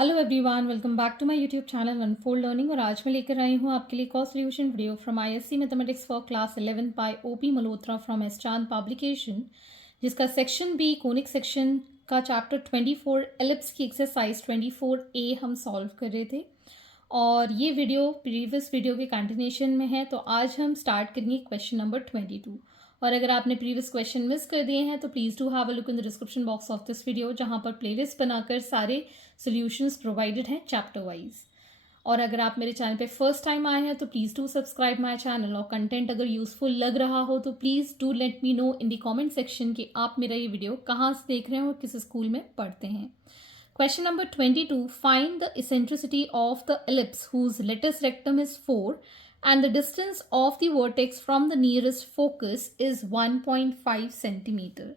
Hello everyone, welcome back to my YouTube channel unfold learning. और आज मैं लेकर आई हूँ आपके लिए cost solution video from ISC mathematics for class 11 by OP Malhotra from S Chand publication, जिसका सेक्शन बी कोनिक सेक्शन का चैप्टर 24 एलिप्स की एक्सरसाइज 24A हम सॉल्व कर रहे थे। और ये वीडियो प्रीवियस वीडियो के कंटिन्यूशन में है, तो आज हम स्टार्ट करेंगे क्वेश्चन नंबर 22। और अगर आपने प्रीवियस क्वेश्चन मिस कर दिए हैं तो please do have a look in the description box of this video, जहां पर प्लेलिस्ट बनाकर सारे सॉल्यूशंस प्रोवाइडेड हैं चैप्टर वाइज। और अगर आप मेरे चैनल पे फर्स्ट टाइम आए हैं तो please do subscribe my channel. और कंटेंट अगर यूजफुल लग रहा हो तो please do let me know in the comment section कि आप मेरा ये वीडियो कहाँ से देख रहे हैं और किस स्कूल में पढ़ते हैं। Question number 22. Find the eccentricity of the ellipse whose latus rectum is 4 and the distance of the vertex from the nearest focus is 1.5 centimeter.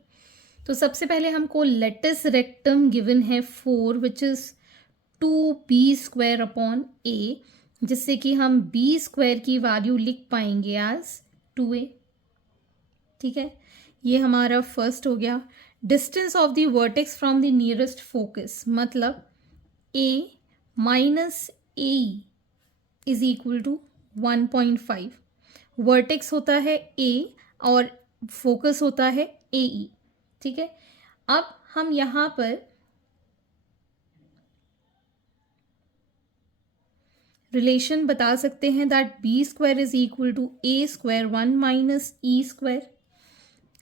तो सबसे पहले हमको लेटस रेक्टम गिवन है 4 which is 2b square upon a, जिससे कि हम b square की value लिख पाएंगे एज 2a। ठीक है, ये हमारा फर्स्ट हो गया। Distance of the vertex from the nearest focus, मतलब a minus a is equal to 1.5। Vertex होता है a और फोकस होता है AE। ठीक है, अब हम यहाँ पर रिलेशन बता सकते हैं that b square is equal to a square 1 minus e square.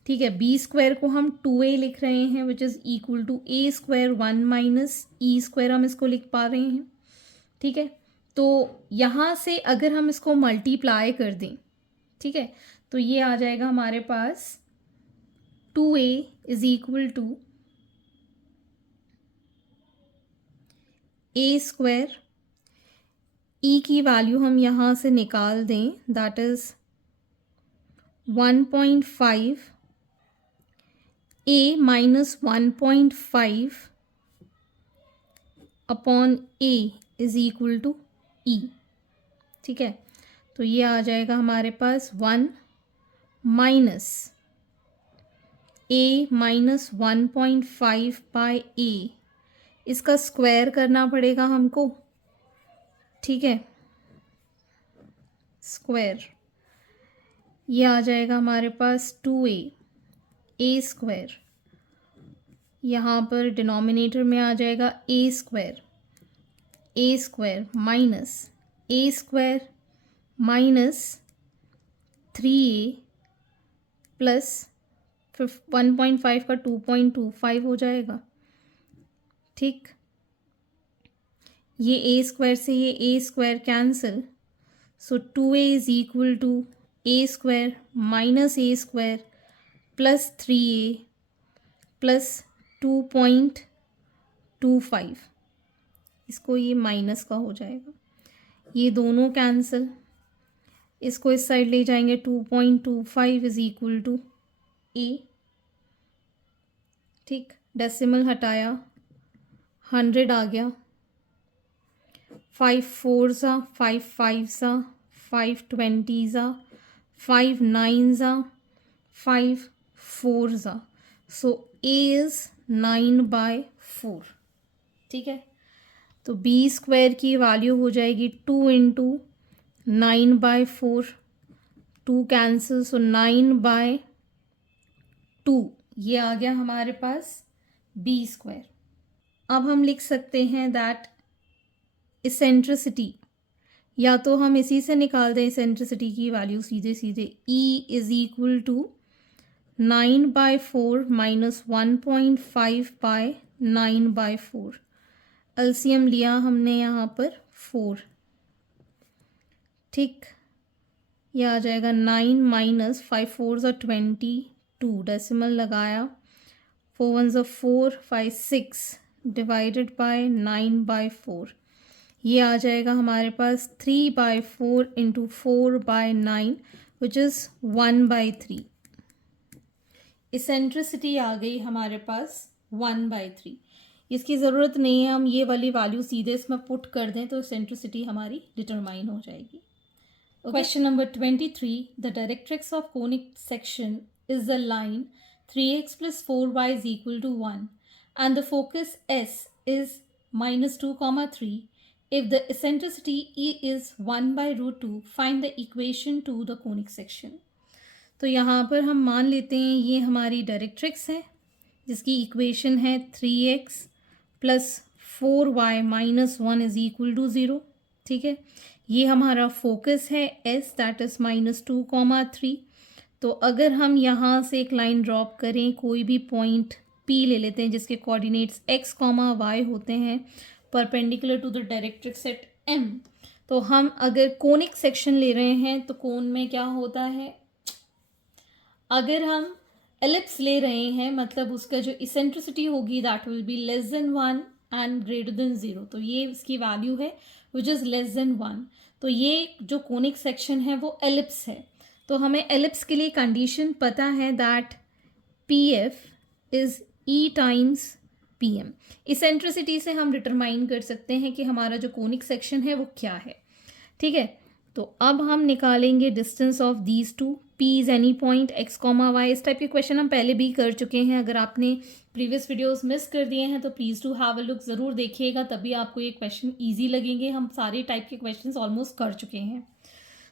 ठीक है, b स्क्वायर को हम 2a लिख रहे हैं which is equal to a square 1 minus e square, हम इसको लिख पा रहे हैं। ठीक है, तो यहाँ से अगर हम इसको मल्टीप्लाई कर दें, ठीक है, तो ये आ जाएगा हमारे पास 2a is equal to a square, e की वैल्यू हम यहाँ से निकाल दें, that is 1.5 a minus 1.5 upon a is equal to e। ठीक है, तो ये आ जाएगा हमारे पास 1 minus a minus 1.5 by a, इसका स्क्वायर करना पड़ेगा हमको। ठीक है, स्क्वायर, ये आ जाएगा हमारे पास 2a स्क्वायर, यहाँ पर डिनोमिनेटर में आ जाएगा a square minus a square minus 3a plus 1.5 का 2.25 हो जाएगा। ठीक, ये a स्क्वायर से ये a square cancel, so 2a is equal to a square minus a square plus 3a plus 2.25, इसको ये माइनस का हो जाएगा, ये दोनों कैंसिल, इसको इस साइड ले जाएंगे 2.25 इज इक्वल टू a। ठीक, डेसिमल हटाया, 100 आ गया, 5 4 ज़ा 5 5 ज़ा 5 20 ज़ा 5 9 ज़ा 5 4 ज़ा, सो a इज 9/4। ठीक है, तो b स्क्वायर की वैल्यू हो जाएगी 2 इंटू 9/4, 2 कैंसिल, सो 9/2, ये आ गया हमारे पास b स्क्वायर। अब हम लिख सकते हैं दैट इसेंट्रिसिटी, या तो हम इसी से निकाल दें इसेंट्रिसिटी की वैल्यू सीधे सीधे, e is equal to 9/4 minus 1.5/9/4। LCM लिया हमने यहाँ पर 4। ठीक, यह आ जाएगा 9 माइनस 5 4 ज़ा 22, डेसिमल लगाया, 4 1 ज़ा 4 5 6 डिवाइडेड बाय 9/4, ये आ जाएगा हमारे पास 3/4 इंटू 4/9 विच इज़ 1/3। इसेंट्रिसिटी आ गई हमारे पास 1/3। इसकी ज़रूरत नहीं है, हम ये वाली वैल्यू सीधे इसमें पुट कर दें तो इसेंट्रिसिटी हमारी डिटरमाइन हो जाएगी। Question number 23. The directrix of conic section is the line 3x plus 4y is equal to 1 and the focus S is -2, 3. If the eccentricity E is 1/√2, find the equation to the conic section. तो यहाँ पर हम मान लेते हैं ये हमारी directrix है जिसकी इक्वेशन है 3x + 4y - 1 = 0. ठीक है, ये हमारा फोकस है S, दैट इज़ -2, 3. तो अगर हम यहाँ से एक लाइन ड्रॉप करें, कोई भी पॉइंट P ले लेते हैं जिसके कोऑर्डिनेट्स x, y होते हैं perpendicular to the directrix at M. तो हम अगर कोनिक सेक्शन ले रहे हैं तो कोन में क्या होता है, अगर हम एलिप्स ले रहे हैं मतलब उसका जो इसेंट्रिसिटी होगी दैट विल बी <1 एंड <0. तो ये इसकी वैल्यू है विच इज़ <1. तो ये जो कोनिक सेक्शन है वो एलिप्स है. तो हमें एलिप्स के लिए कंडीशन पता है that PF is E times PM. Eccentricity से हम डिटरमाइन कर सकते हैं कि हमारा जो कोनिक सेक्शन है वो क्या है. ठीक है, तो अब हम निकालेंगे distance of these two. P is any point x, y. इस टाइप के क्वेश्चन हम पहले भी कर चुके हैं. अगर आपने प्रीवियस वीडियोस मिस कर दिए हैं तो please to have a look, ज़रूर देखिएगा, तभी आपको ये क्वेश्चन ईजी लगेंगे. हम सारे टाइप के क्वेश्चंस ऑलमोस्ट कर चुके हैं.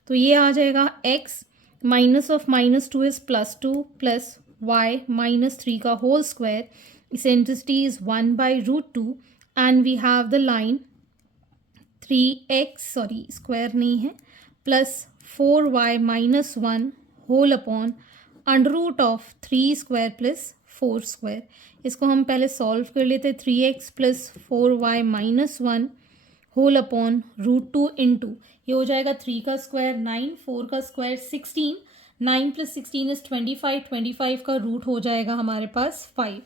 तो ये आ जाएगा x -(-2) इज +2 + y -3 का whole square. eccentricity is 1/√2 and we have the line 3x, sorry square नहीं है, plus 4y - 1 whole upon √of 3 square plus 4 square. इसको हम पहले सॉल्व कर लेते. 3x + 4y - 1 whole upon √2 into ये हो जाएगा 3 का स्क्वायर 9, 4 का स्क्वायर 16, 9 + 16 इज 25, 25 का रूट हो जाएगा हमारे पास 5.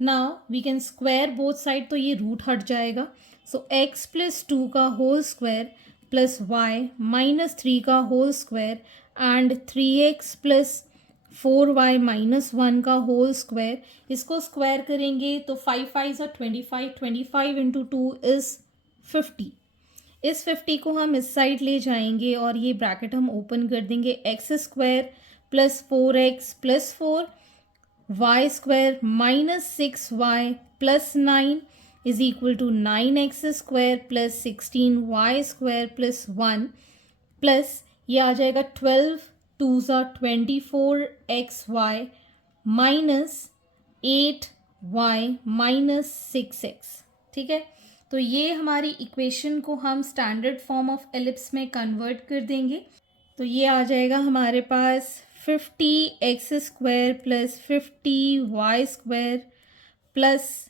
Now we can square both side, तो ये रूट हट जाएगा. सो x + 2 का होल स्क्वायर प्लस y -3 का whole square and 3x + 4y - 1 का होल स्क्वायर. इसको स्क्वायर करेंगे तो 5 5 = 25, 25 × 2 इज़ 50. इस 50 को हम इस साइड ले जाएंगे और ये ब्रैकेट हम ओपन कर देंगे. x² + 4x + 4 y² - 6y + 9 = 9x² + 16y² + 1 plus ये आ जाएगा 12 2s are 24xy - 8y - 6x. ठीक है, तो ये हमारी इक्वेशन को हम स्टैंडर्ड फॉर्म ऑफ एलिप्स में कन्वर्ट कर देंगे. तो ये आ जाएगा हमारे पास 50x² + 50y² +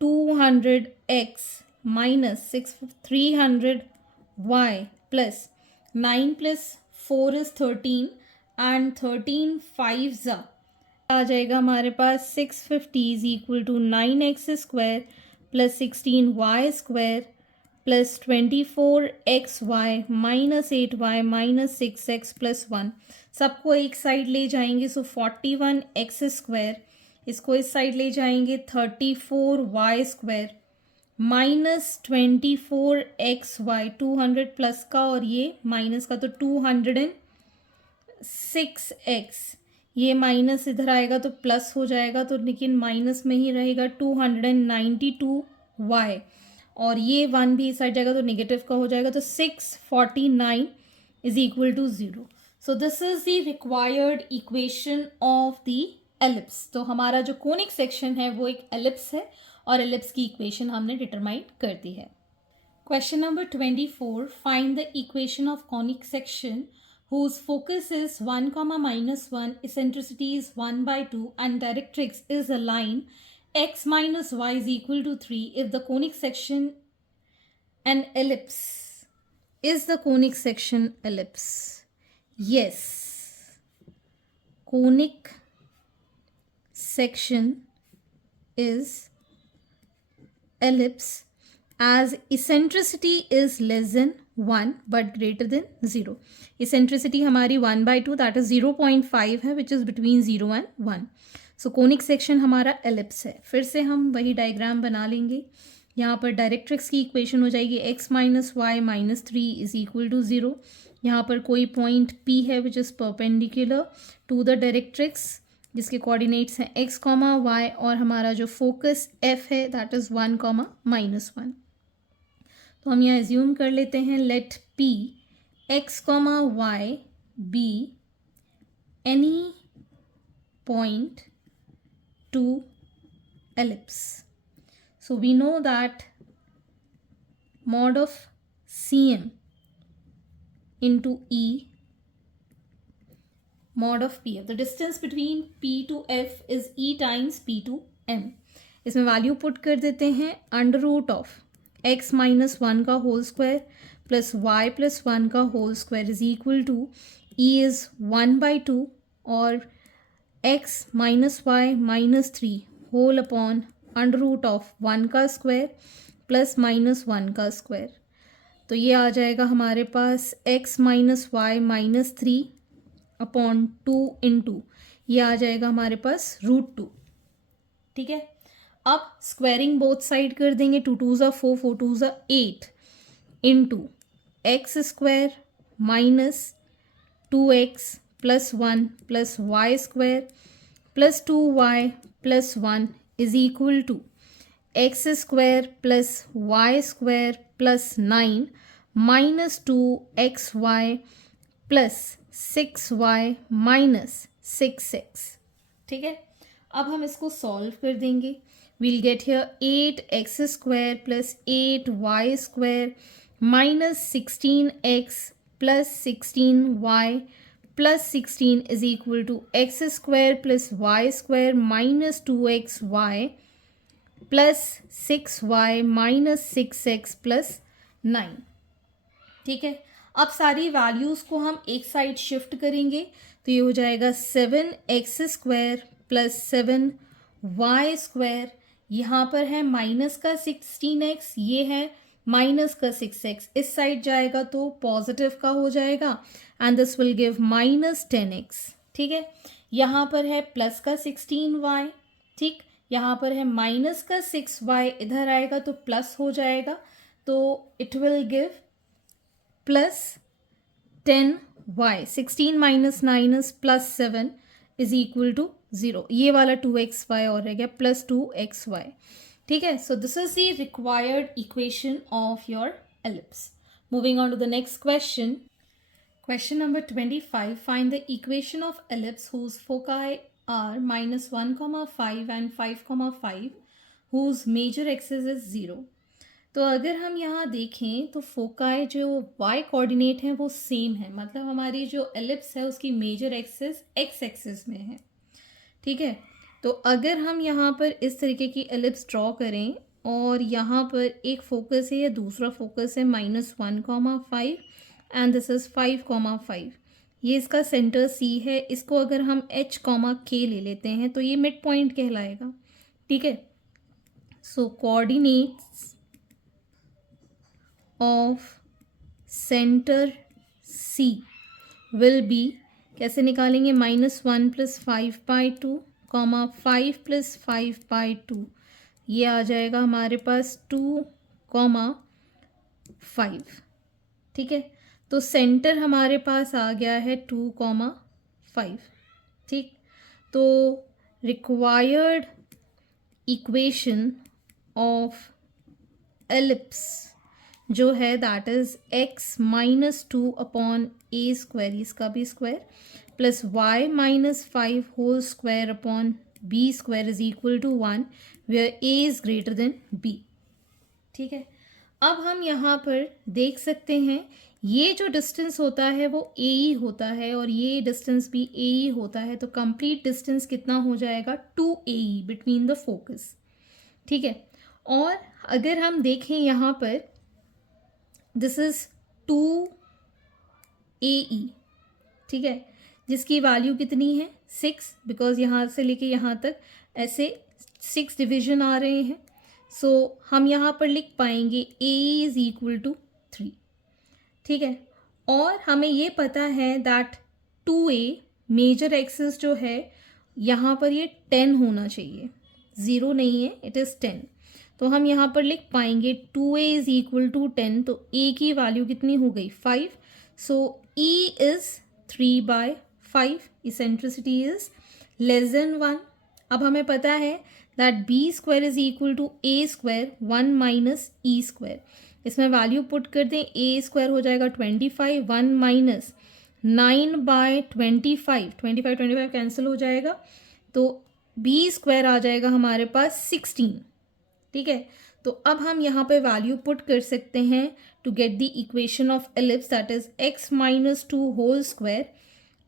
200x - 300y + 9 + 4 is 13 and 13 5s आ जाएगा हमारे पास 650 = 9x² + 16y² + 24xy - 8y - 6x + 1. सबको एक साइड ले जाएंगे. सो 41x², इसको इस साइड ले जाएंगे 34y² -24xy 200 प्लस का और ये माइनस का तो 206x. ये माइनस इधर आएगा तो प्लस हो जाएगा, तो लेकिन माइनस में ही रहेगा 292y और ये 1 भी इस साइड जाएगा तो नेगेटिव का हो जाएगा. तो 649 = 0. सो this is the required equation of the ellipse. तो हमारा जो कोनिक सेक्शन है वो एक एलिप्स है और एलिप्स की इक्वेशन हमने डिटरमाइन कर दी है. Question number 24, find the equation of conic section whose focus is 1, -1, eccentricity is 1/2 and directrix is a line x - y = 3 if the conic section an ellipse. Is the conic section ellipse? Yes. Conic section is ellipse as eccentricity is less than 1 but greater than 0. Eccentricity हमारी 1/2 that is 0.5 है which is between 0 and 1. So conic section हमारा ellipse है. फिर से हम वही diagram बना लेंगे. यहाँ पर डायरेक्ट्रिक्स की इक्वेशन हो जाएगी x - y - 3 = 0. यहाँ पर कोई पॉइंट P है which is perpendicular to the directrix जिसके कोऑर्डिनेट्स हैं x, y और हमारा जो फोकस f है दैट इज़ 1, -1। तो हम यहाँ एज्यूम कर लेते हैं late p x, y be any point to ellipse. So we know that mod of Cm into E mod of P. The distance between P to F is E times P to M. इसमें value put कर देते हैं under root of x -1 का whole square plus y plus 1 का whole square is equal to E is 1/2 और x -y -3 whole upon under root of 1 का square plus -1 का square. तो ये आ जाएगा हमारे पास x -y -3 अपॉन 2 इंटू ये आ जाएगा हमारे पास √2। ठीक है, अब स्क्वायरिंग बोथ साइड कर देंगे। 2 2 ज़ा 4, 4 2 ज़ा 8 into x square minus 2x plus 1 plus y square plus 2y plus 1 is equal to x square plus y square plus 9 minus 2xy plus 6y minus 6x। ठीक है, अब हम इसको सॉल्व कर देंगे। We'll get here 8x square plus 8y square minus 16x plus 16y plus 16 is equal to x square plus y square minus 2xy plus 6y minus 6x plus 9। ठीक है, अब सारी वैल्यूज़ को हम एक साइड शिफ्ट करेंगे तो ये हो जाएगा 7x square plus 7y square. यहाँ पर है माइनस का 16x, ये है माइनस का 6x, इस साइड जाएगा तो पॉजिटिव का हो जाएगा and this will give minus 10x। ठीक है, यहाँ पर है प्लस का 16y, ठीक, यहाँ पर है माइनस का 6y, इधर आएगा तो प्लस हो जाएगा तो it will give plus 10y। 16 minus 9 plus 7 is equal to 0। ये वाला 2xy और रह गया प्लस 2xy। ठीक है, so this is the required equation of your ellipse. Moving on to the next question. Question number 25. Find the equation of ellipse whose foci are -1, 5 and 5, 5 whose major axis is 0. तो अगर हम यहाँ देखें तो foci जो y coordinate है वो same है, मतलब हमारी जो एलिप्स है उसकी मेजर एक्सिस x एक्सिस में है। ठीक है, तो अगर हम यहाँ पर इस तरीके की एलिप्स ड्रॉ करें और यहाँ पर एक फोकस है या दूसरा फोकस है -1, 5 एंड दिस इज 5, 5, ये इसका सेंटर C है। इसको अगर हम H, K ले लेते हैं तो ये मिड पॉइंट कहलाएगा। ठीक है, so coordinates of centre C will be, कैसे निकालेंगे, -1 + 5/2, 5 + 5/2, ये आ जाएगा हमारे पास 2, 5। ठीक है, तो सेंटर हमारे पास आ गया है 2, 5। ठीक, तो रिक्वायर्ड इक्वेशन ऑफ एलिप्स जो है that is x -2 upon a square, इसका भी square, plus y -5 whole square upon b square is equal to 1 where a is greater than b। ठीक है, अब हम यहाँ पर देख सकते हैं ये जो डिस्टेंस होता है वो ए ही होता है और ये डिस्टेंस भी ए ही होता है, तो कंप्लीट डिस्टेंस कितना हो जाएगा 2AE बिटवीन द फोकस। ठीक है, और अगर हम देखें यहाँ पर दिस इज 2AE। ठीक है, जिसकी वैल्यू कितनी है 6, बिकॉज यहाँ से लेके यहाँ तक ऐसे 6 डिवीजन आ रहे हैं। सो हम यहाँ पर लिख पाएंगे AE इज इक्वल टू 3। ठीक है, और हमें ये पता है दैट 2A मेजर एक्सिस जो है यहाँ पर ये 10 होना चाहिए, 0 नहीं है, इट इज़ 10। तो हम यहाँ पर लिख पाएंगे 2A इज इक्वल टू 10, तो A की वैल्यू कितनी हो गई 5। So E is 3/5, eccentricity is less than 1। अब हमें पता है that b square is equal to a square 1 minus e square. इसमें वैल्यू पुट कर दें, ए स्क्वायर हो जाएगा 25, 1 माइनस 9/25, 25 कैंसिल हो जाएगा, तो बी स्क्वायर आ जाएगा हमारे पास 16। ठीक है, तो अब हम यहाँ पे वैल्यू पुट कर सकते हैं to get the equation of ellipse, that is x minus 2 whole square.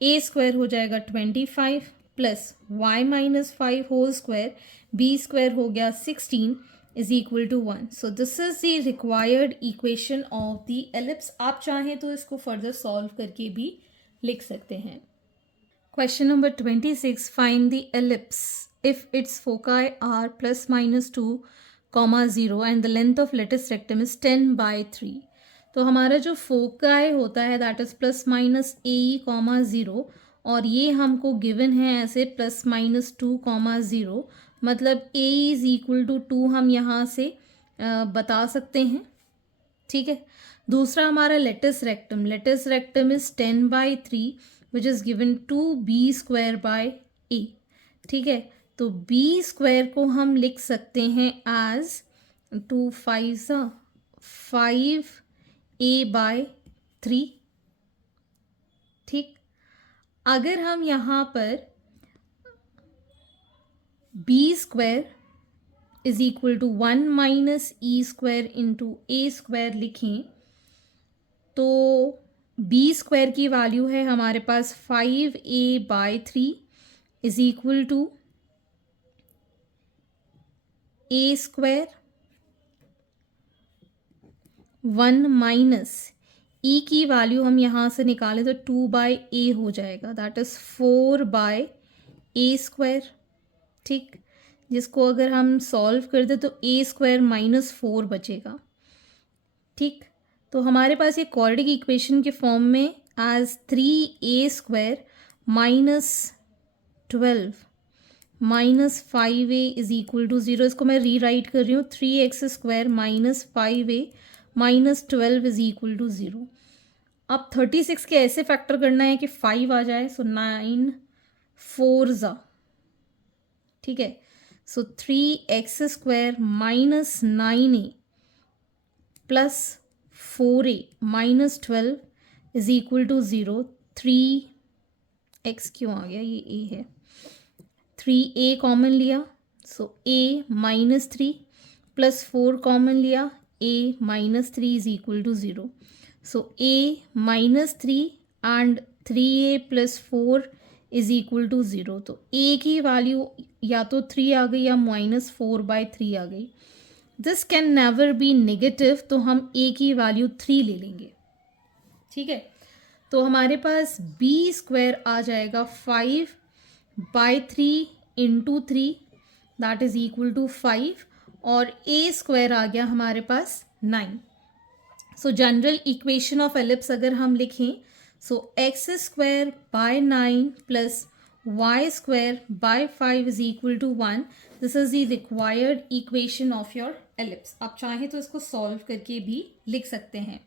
A square हो जाएगा 25 plus y minus 5 whole square, b square हो गया 16 is equal to 1। So this is the required equation of the ellipse. आप चाहें तो इसको further solve करके भी लिख सकते हैं। Question number 26. Find the ellipse if its foci are plus minus 2, 0 and the length of lattice rectum is 10/3. तो हमारा जो फोकाई होता है दैट इज प्लस माइनस ए, 0 और ये हमको गिवन है ऐसे प्लस माइनस 2, 0, मतलब ए इज इक्वल टू 2 हम यहाँ से बता सकते हैं। ठीक है, दूसरा हमारा latus rectum is 10/3 which is given to B square by a. ठीक है, तो बी स्क्वायर को हम लिख सकते हैं एज 2 5 a/3। ठीक, अगर हम यहाँ पर b square is equal to 1 minus e square into a square लिखें तो बी स्क्वायर की वैल्यू है हमारे पास 5a/3 is equal to a square 1 minus e की वैल्यू हम यहाँ से निकालें तो 2/a हो जाएगा, दैट इज 4/a स्क्वायर। ठीक, जिसको अगर हम सॉल्व कर दें तो ए स्क्वायर माइनस 4 बचेगा। ठीक, तो हमारे पास ये क्वाड्रेटिक इक्वेशन के फॉर्म में as 3a square minus 12 minus 5a is equal to 0। इसको मैं रीराइट कर रही हूँ, 3x square minus 5a minus 12 is equal to 0। अब 36 के ऐसे फैक्टर करना है कि 5 आ जाए, सो 9 4 ठीक है, so 3x square minus 9a plus 4a minus 12 is equal to 0। 3x क्यों आ गया, ये a है, 3a कॉमन लिया, so a minus 3 plus 4 common लिया, a minus 3 is equal to 0। So a minus 3 and 3a plus 4 is equal to 0। तो a की value या तो 3 आ गई या माइनस 4/3 आ गई। This can never be negative, तो हम a की वैल्यू 3 ले लेंगे। ठीक है, तो हमारे पास b स्क्वायर आ जाएगा 5/3 into 3 that is equal to 5 और a स्क्वायर आ गया हमारे पास 9। So general equation of ellipse अगर हम लिखें, so x square by 9 plus y square by 5 is equal to 1। This is the required equation of your ellipse. आप चाहें तो इसको सॉल्व करके भी लिख सकते हैं।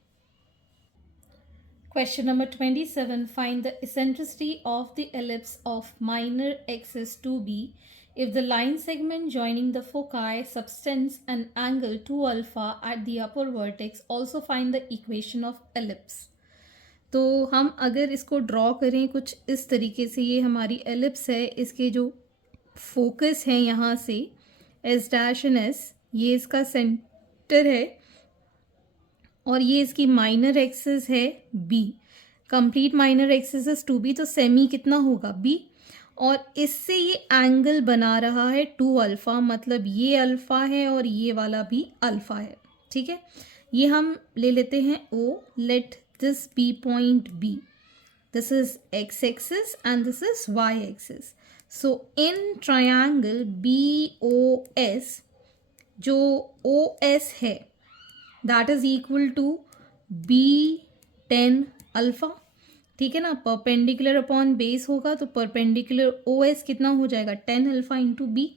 Question number 27. Find the eccentricity of the ellipse of minor axis 2b if the line segment joining the foci subtends an angle 2 alpha at the upper vertex. Also find the equation of ellipse. तो हम अगर इसको draw करें कुछ इस तरीके से, ये हमारी एलिप्स है, इसके जो फोकस है यहाँ से एस डैश एन एस, ये इसका सेंटर है और ये इसकी माइनर एक्सिस है b। Complete minor axis is 2b, तो सेमी कितना होगा b, और इससे ये एंगल बना रहा है 2 अल्फ़ा, मतलब ये अल्फ़ा है और ये वाला भी अल्फ़ा है। ठीक है, ये हम ले लेते हैं o, let this be point b, this is x axis and this is y axis. So in triangle BOS, जो OS है that is equal to B10 alpha. ठीक है ना, परपेंडिकुलर अपॉन बेस होगा तो परपेंडिकुलर OS कितना हो जाएगा 10 अल्फ़ा इंटू B,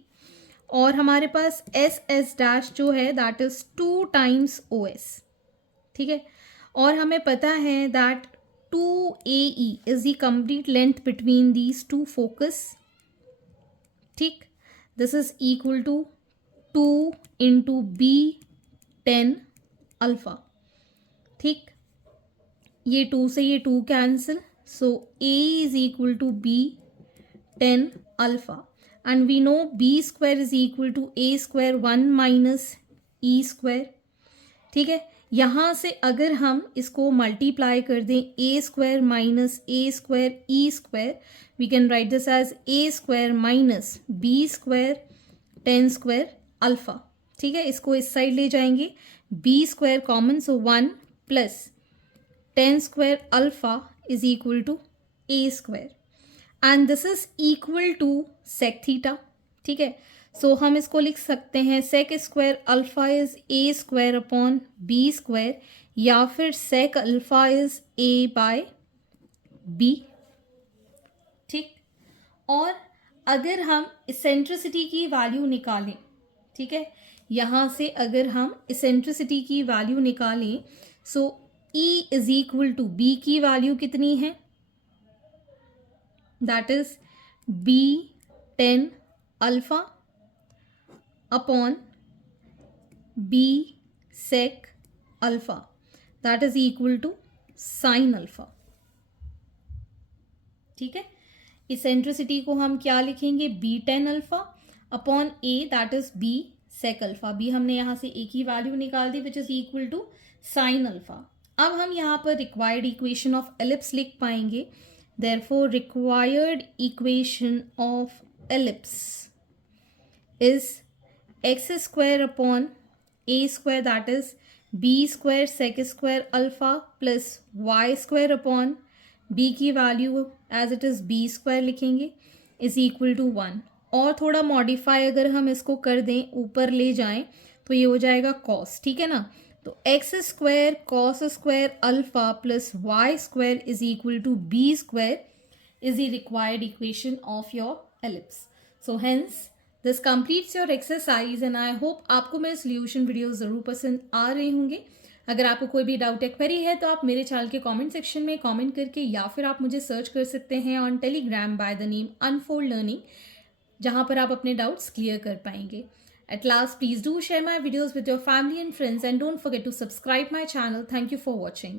और हमारे पास SS डैश जो है दैट इज 2 टाइम्स OS। ठीक है, और हमें पता है that 2AE is the complete length between these two focus. ठीक, this is equal to 2 into b 10 alpha. ठीक, ये 2 से ये 2 cancel, so a is equal to b 10 alpha and we know b square is equal to a square 1 minus e square. ठीक है, यहाँ से अगर हम इसको मल्टीप्लाई कर दें a square minus a square e square, we can write this as a square minus b square 10 square alpha. ठीक है, इसको इस साइड ले जाएंगे, b square common, so 1 plus 10 square alpha is equal to a square and this is equal to sec theta. ठीक है, सो हम इसको लिख सकते हैं sec square alpha is a square upon b square, या फिर sec alpha is a by b. ठीक, और अगर हम इसेंट्रिसिटी की वैल्यू निकालें, ठीक है, यहाँ से अगर हम इसेंट्रिसिटी की वैल्यू निकालें, so E is equal to b की वैल्यू कितनी है, that is b 10 alpha upon b sec alpha, that is equal to sine alpha. ठीक है, इसेंट्रिसिटी को हम क्या लिखेंगे, b 10 alpha upon a, that is b sec alpha. B हमने यहाँ से ए की वैल्यू निकाल दी which is equal to sine alpha. अब हम यहाँ पर रिक्वायर्ड इक्वेशन ऑफ एलिप्स लिख पाएंगे, therefore required equation of ellipse is x square upon a square, that is b square sec square alpha plus y square upon b की value as it is b square लिखेंगे is equal to 1। और थोड़ा modify अगर हम इसको कर दें, ऊपर ले जाएं, तो ये हो जाएगा कॉस। ठीक है ना, तो x square cos square alpha plus y square is equal to B square is the required equation of your ellipse. So hence this completes your exercise and I hope आपको मेरे सोल्यूशन वीडियो ज़रूर पसंद आ रहे होंगे। अगर आपको कोई भी डाउट या क्वेरी है तो आप मेरे चैनल के कमेंट सेक्शन में कमेंट करके, या फिर आप मुझे सर्च कर सकते हैं on Telegram by the name unfold learning, जहाँ पर आप अपने डाउट्स क्लियर कर पाएंगे। At last, please do share my videos with your family and friends and don't forget to subscribe my channel. Thank you for watching.